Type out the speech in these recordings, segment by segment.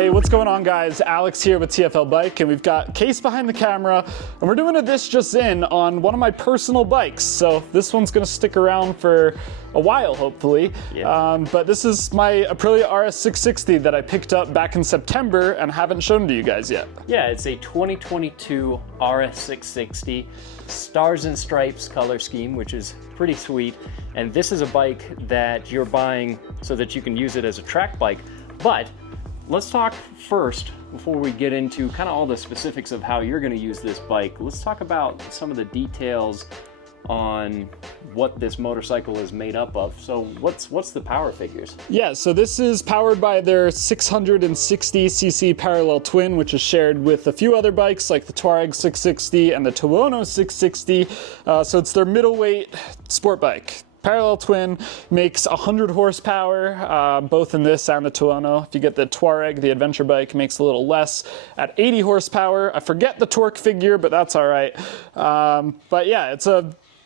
Hey, what's going on, guys? Alex here with TFL Bike, and we've got Case behind the camera, and we're doing a This Just In on one of my personal bikes. So this one's gonna stick around for a while, hopefully. Yeah. But this is my Aprilia RS660 that I picked up back in September and haven't shown to you guys yet. Yeah, it's a 2022 RS660 Stars and Stripes color scheme, which is pretty sweet. And this is a bike that you're buying so that you can use it as a track bike. But let's talk first, before we get into kind of all the specifics of how you're going to use this bike, let's talk about some of the details on what this motorcycle is made up of. So what's the power figures? Yeah, so this is powered by their 660cc parallel twin, which is shared with a few other bikes like the Touareg 660 and the Tuono 660. So it's their middleweight sport bike. Parallel twin makes 100 horsepower, both in this and the Tuono. If you get the Touareg, the adventure bike, makes a little less at 80 horsepower. I forget the torque figure, but that's all right. But yeah,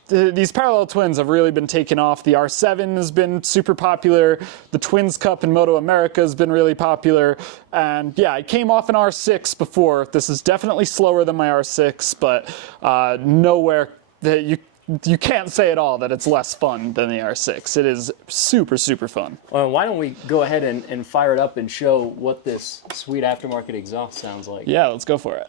these parallel twins have really been taken off. The R7 has been super popular. The Twins Cup in Moto America has been really popular. And yeah, I came off an R6 before. This is definitely slower than my R6, but nowhere that you can't say at all that it's less fun than the R6. It is super, super fun. Well, why don't we go ahead and fire it up and show what this sweet aftermarket exhaust sounds like? Yeah, let's go for it.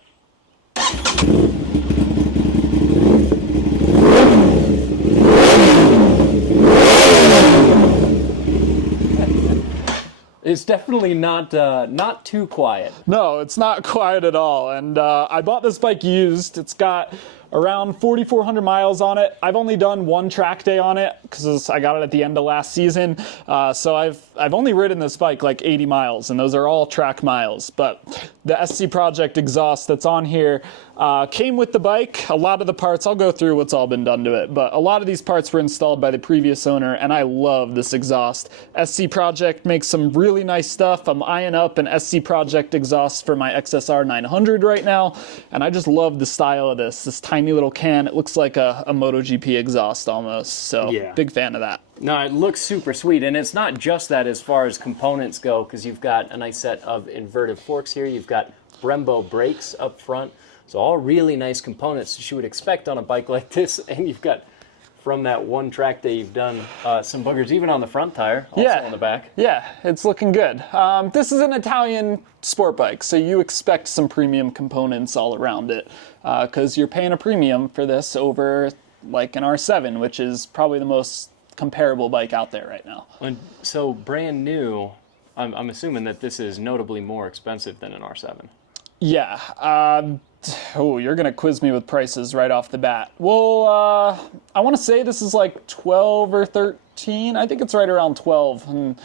It's definitely not too quiet. No, it's not quiet at all. And I bought this bike used. It's got around 4,400 miles on it. I've only done one track day on it because I got it at the end of last season. So I've only ridden this bike like 80 miles, and those are all track miles. But the SC Project exhaust that's on here came with the bike. A lot of the parts, I'll go through what's all been done to it, but a lot of these parts were installed by the previous owner, and I love this exhaust. SC Project makes some really nice stuff. I'm eyeing up an SC Project exhaust for my XSR 900 right now, and I just love the style of this tiny little can. It looks like a MotoGP exhaust almost, so yeah. Big fan of that. No, it looks super sweet, and it's not just that as far as components go, because you've got a nice set of inverted forks here. You've got Brembo brakes up front, so all really nice components that you would expect on a bike like this. And you've got, from that one track day, you've done some boogers even on the front tire, also on the back. Yeah, it's looking good. This is an Italian sport bike, so you expect some premium components all around it, because you're paying a premium for this over like an R7, which is probably the most comparable bike out there right now. And so brand new, I'm assuming that this is notably more expensive than an R7. Yeah. Oh, you're going to quiz me with prices right off the bat. Well, I want to say this is like 12 or 13. I think it's right around 12. And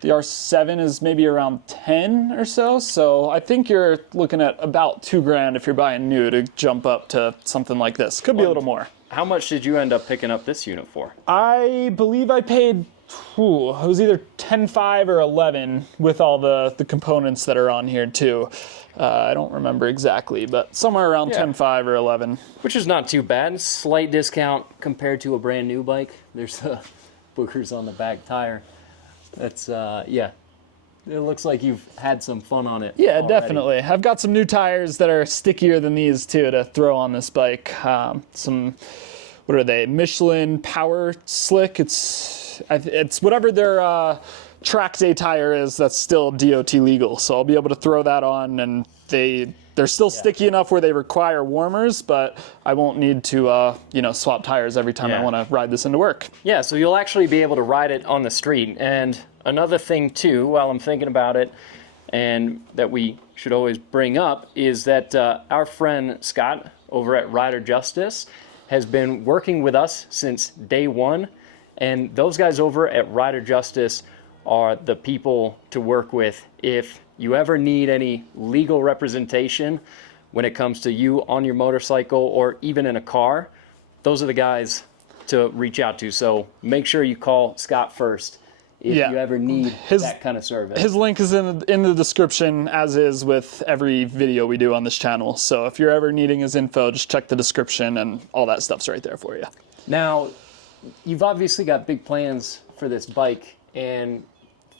the R7 is maybe around 10 or so. So I think you're looking at about $2,000 if you're buying new to jump up to something like this. Could be a little more. How much did you end up picking up this unit for? I believe I paid, it was either 10.5 or 11 with all the components that are on here too. I don't remember exactly, but somewhere around 10.5 or 11. Which is not too bad. Slight discount compared to a brand new bike. There's boogers on the back tire. That's, yeah. It looks like you've had some fun on it. Yeah, already. Definitely. I've got some new tires that are stickier than these too to throw on this bike. Some, what are they? Michelin Power Slick. It's whatever their track day tire is that's still DOT legal. So I'll be able to throw that on, and they're still sticky enough where they require warmers, but I won't need to swap tires every time I want to ride this into work. Yeah, so you'll actually be able to ride it on the street. And another thing too, while I'm thinking about it, and that we should always bring up, is that our friend Scott over at Rider Justice has been working with us since day one. And those guys over at Rider Justice are the people to work with if you ever need any legal representation when it comes to you on your motorcycle or even in a car. Those are the guys to reach out to. So make sure you call Scott first if you ever need that kind of service. His link is in the description, as is with every video we do on this channel. So if you're ever needing his info, just check the description and all that stuff's right there for you. Now, you've obviously got big plans for this bike, and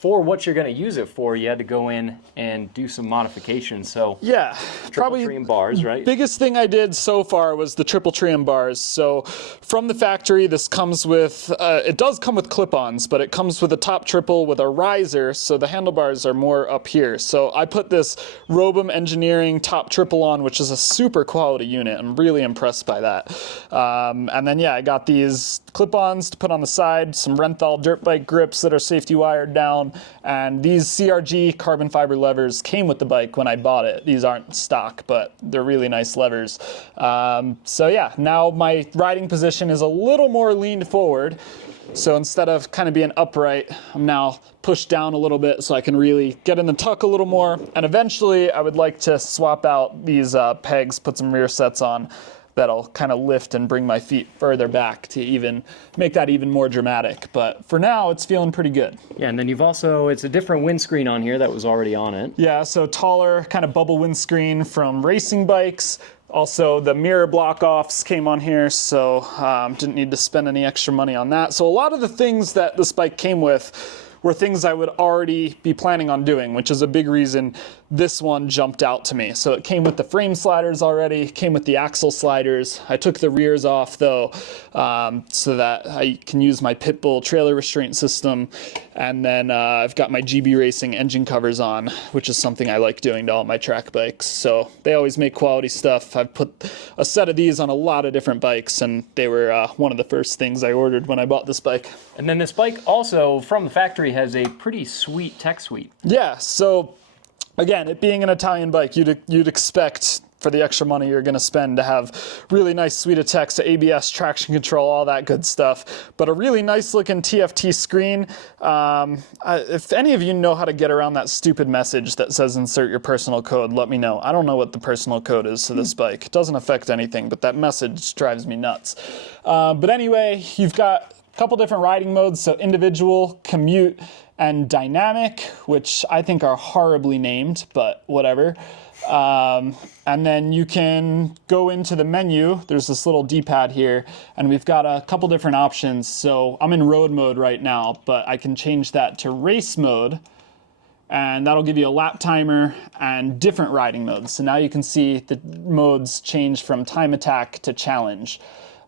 for what you're going to use it for, you had to go in and do some modifications. So yeah, triple tree and bars, right? Biggest thing I did so far was the triple tree and bars. So from the factory, this comes with, it does come with clip-ons, but it comes with a top triple with a riser, so the handlebars are more up here. So I put this Robum Engineering top triple on, which is a super quality unit. I'm really impressed by that. And then, yeah, I got these clip-ons to put on the side, some Renthal dirt bike grips that are safety wired down, and these CRG carbon fiber levers came with the bike when I bought it. These aren't stock, but they're really nice levers. So yeah, now my riding position is a little more leaned forward. So instead of kind of being upright, I'm now pushed down a little bit so I can really get in the tuck a little more. And eventually I would like to swap out these pegs, put some rear sets on that'll kind of lift and bring my feet further back to even make that even more dramatic. But for now, it's feeling pretty good. Yeah, and then you've also, it's a different windscreen on here that was already on it. Yeah, so taller kind of bubble windscreen from racing bikes. Also, the mirror block-offs came on here, so didn't need to spend any extra money on that. So a lot of the things that this bike came with were things I would already be planning on doing, which is a big reason this one jumped out to me. So it came with the frame sliders already, came with the axle sliders. I took the rears off though, so that I can use my Pitbull trailer restraint system. And then I've got my GB Racing engine covers on, which is something I like doing to all my track bikes. So they always make quality stuff. I've put a set of these on a lot of different bikes, and they were one of the first things I ordered when I bought this bike. And then this bike also, from the factory, has a pretty sweet tech suite. Yeah, so again, it being an Italian bike, you'd expect for the extra money you're going to spend to have really nice suite of tech, so ABS, traction control, all that good stuff. But a really nice looking TFT screen. If any of you know how to get around that stupid message that says insert your personal code, let me know. I don't know what the personal code is to this bike. It doesn't affect anything, but that message drives me nuts. But anyway, you've got a couple different riding modes, so individual, commute, and dynamic, which I think are horribly named, but whatever. And then you can go into the menu. There's this little D-pad here, and we've got a couple different options. So I'm in road mode right now, but I can change that to race mode, and that'll give you a lap timer and different riding modes. So now you can see the modes change from time attack to challenge.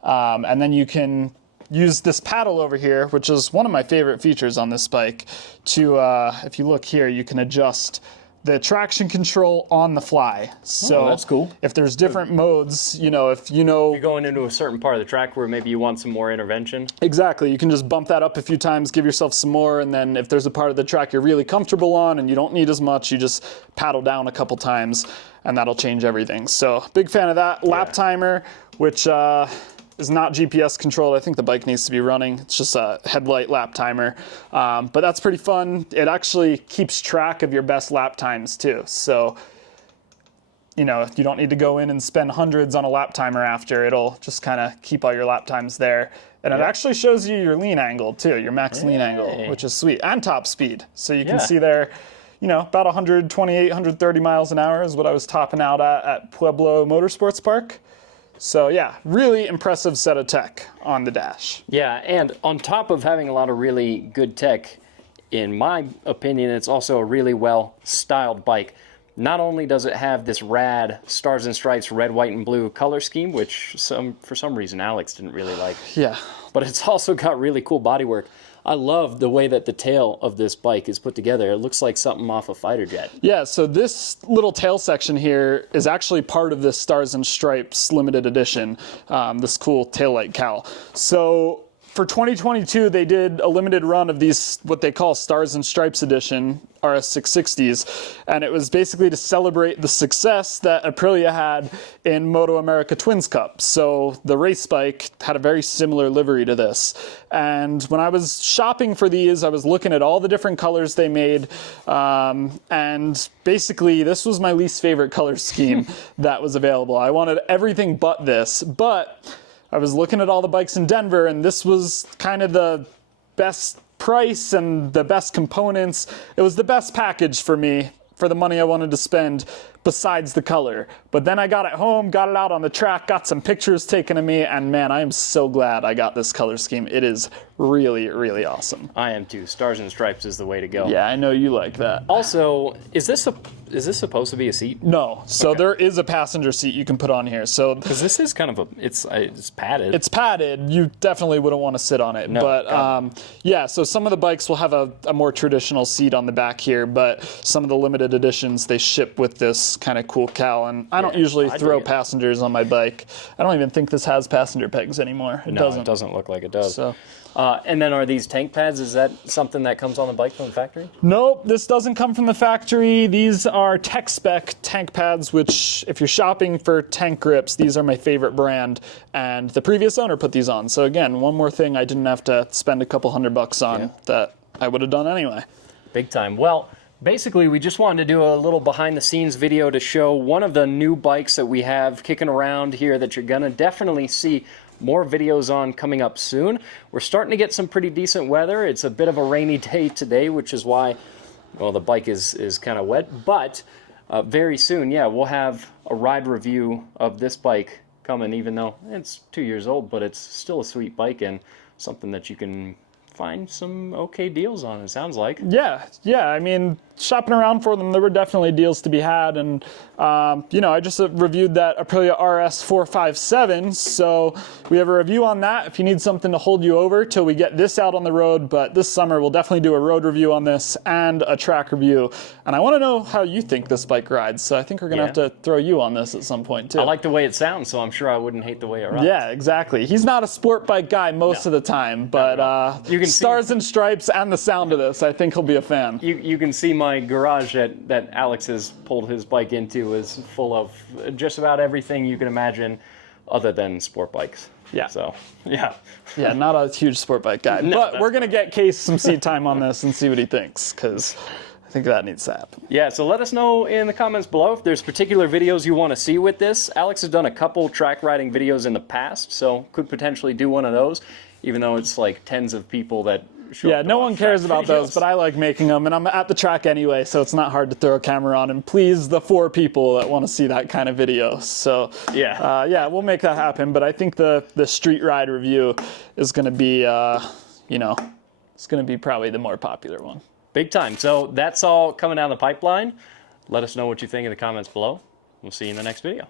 And then you can use this paddle over here, which is one of my favorite features on this bike, to, if you look here, you can adjust the traction control on the fly. So that's cool. If there's different modes, if you're going into a certain part of the track where maybe you want some more intervention. Exactly. You can just bump that up a few times, give yourself some more, and then if there's a part of the track you're really comfortable on and you don't need as much, you just paddle down a couple times and that'll change everything. So big fan of that. Lap timer, which is not GPS controlled. I think the bike needs to be running. It's just a headlight lap timer. But that's pretty fun. It actually keeps track of your best lap times too. So, you don't need to go in and spend hundreds on a lap timer after. It'll just kind of keep all your lap times there. And it actually shows you your lean angle too, your max lean angle, which is sweet, and top speed. So you can see there, about 128, 130 miles an hour is what I was topping out at Pueblo Motorsports Park. So yeah, really impressive set of tech on the dash. Yeah, and on top of having a lot of really good tech, in my opinion, it's also a really well-styled bike. Not only does it have this rad Stars and Stripes red, white, and blue color scheme, which for some reason Alex didn't really like. Yeah. But it's also got really cool bodywork. I love the way that the tail of this bike is put together. It looks like something off a fighter jet. Yeah, so this little tail section here is actually part of this Stars and Stripes limited edition, this cool taillight cowl. So for 2022, they did a limited run of these, what they call Stars and Stripes edition, RS660s, and it was basically to celebrate the success that Aprilia had in Moto America Twins Cup. So the race bike had a very similar livery to this. And when I was shopping for these, I was looking at all the different colors they made, and basically this was my least favorite color scheme that was available. I wanted everything but this, but I was looking at all the bikes in Denver, and this was kind of the best price and the best components. It was the best package for me for the money I wanted to spend, besides the color. But then I got it home, got it out on the track, got some pictures taken of me, and man, I am so glad I got this color scheme. It is really, really awesome. I am too. Stars and stripes is the way to go. Yeah, I know you like that. Also, is this supposed to be a seat? No. So there is a passenger seat you can put on here. So because this is kind of it's padded. It's padded. You definitely wouldn't want to sit on it. No, but yeah, so some of the bikes will have a more traditional seat on the back here, but some of the limited editions they ship with this kind of cool cowl. And I don't usually throw passengers on my bike. I don't even think this has passenger pegs anymore. It doesn't. It doesn't look like it does. So. And then are these tank pads, is that something that comes on the bike from the factory? Nope, this doesn't come from the factory. These are tech spec tank pads, which if you're shopping for tank grips, these are my favorite brand. And the previous owner put these on. So again, one more thing I didn't have to spend a couple $100 on that I would have done anyway. Big time. Well, basically, we just wanted to do a little behind-the-scenes video to show one of the new bikes that we have kicking around here that you're going to definitely see more videos on coming up soon. We're starting to get some pretty decent weather. It's a bit of a rainy day today, which is why, well, the bike is kind of wet. But very soon, yeah, we'll have a ride review of this bike coming, even though it's 2 years old, but it's still a sweet bike and something that you can find some okay deals on, it sounds like. Yeah, I mean, shopping around for them, there were definitely deals to be had. And, you know, I just reviewed that Aprilia RS 457. So we have a review on that if you need something to hold you over till we get this out on the road. But this summer, we'll definitely do a road review on this and a track review. And I want to know how you think this bike rides. So I think we're going to have to throw you on this at some point, too. I like the way it sounds, so I'm sure I wouldn't hate the way it rides. Yeah, exactly. He's not a sport bike guy most of the time, but you can Stars and Stripes and the sound of this, I think he'll be a fan. You can see my garage that Alex has pulled his bike into is full of just about everything you can imagine other than sport bikes. Yeah. So, yeah. Yeah, not a huge sport bike guy. No, but we're going to get Case some seat time on this and see what he thinks, because I think that needs to happen. Yeah, so let us know in the comments below if there's particular videos you want to see with this. Alex has done a couple track riding videos in the past, so could potentially do one of those, even though it's like tens of people that show up to no one watch cares track about videos. those, but I like making them, and I'm at the track anyway, so it's not hard to throw a camera on and please the 4 people that want to see that kind of video. So yeah, we'll make that happen. But I think the street ride review is going to be, you know, it's going to be probably the more popular one. Big time. So that's all coming down the pipeline. Let us know what you think in the comments below. We'll see you in the next video.